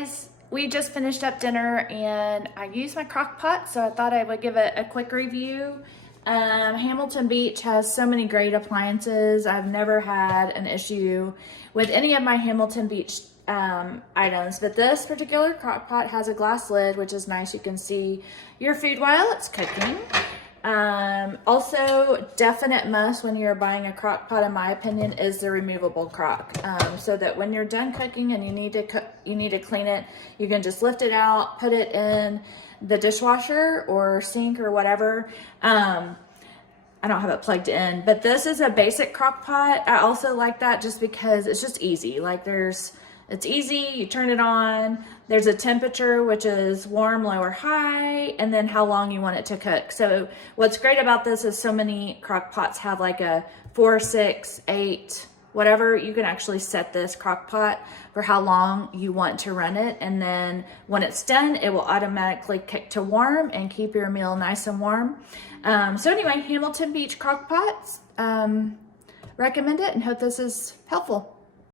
guys, we just finished up dinner and I used my crock pot, so I thought I would give it a quick review. Hamilton Beach has so many great appliances. I've never had an issue with any of my Hamilton Beach items, but this particular crock pot has a glass lid, which is nice. You can see your food while it's cooking. Also, definite must when you're buying a crock pot, in my opinion, is the removable crock. So that when you're done cooking and you need to clean it, you can just lift it out, put it in the dishwasher or sink or whatever. I don't have it plugged in, but this is a basic crock pot. I also like that just because it's just easy. Like it's easy, you turn it on, there's a temperature, which is warm, low, or high, and then how long you want it to cook. So what's great about this is so many crock pots have like a 4, 6, 8, whatever. You can actually set this crock pot for how long you want to run it, and then when it's done, it will automatically kick to warm and keep your meal nice and warm. So anyway, Hamilton Beach crock pots, recommend it and hope this is helpful.